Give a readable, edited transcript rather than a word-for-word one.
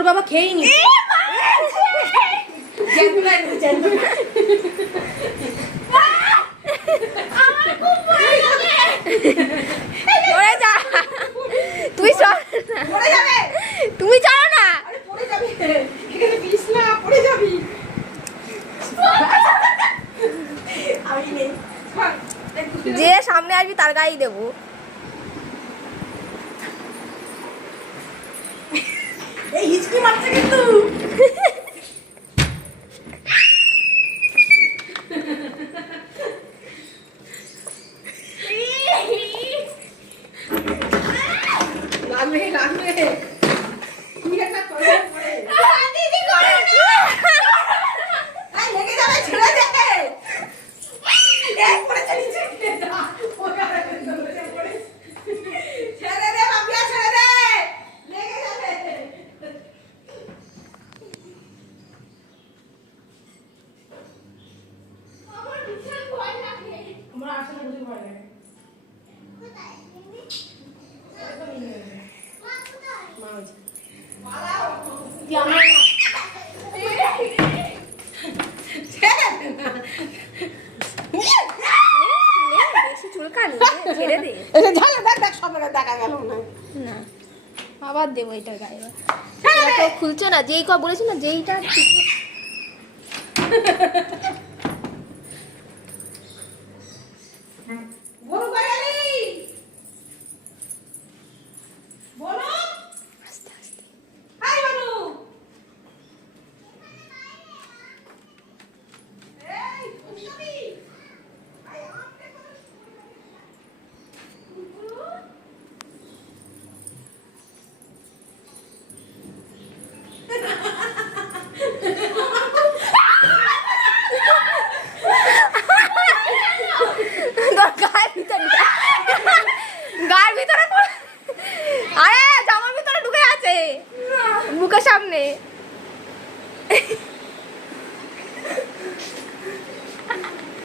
তোর বাবা খেয়েই নি তুই তুমি চলো না যে সামনে আসবি তার গায়েই দেবো। এই হিচকি মারছে কিন্তু লাগবে লাগবে তুই একটা করে পড়ে দিদি করে না আই লেগে যাবে ছেড়ে দে এই পড়ে চলিছে না ও আর ধরে পড়ে ছেড়ে দে বাবিয়া ছেড়ে দে লেগে যাবে আমার বিশাল ভয় লাগে আমার আসলে বুঝি ভয় লাগে কোথায় আবার দেবো এটার গায়ে খুলছে না যেই বলেছি না যেইটা গায়ের ভিতরে আরে জামার ভিতরে ঢুকে আছে বুকের সামনে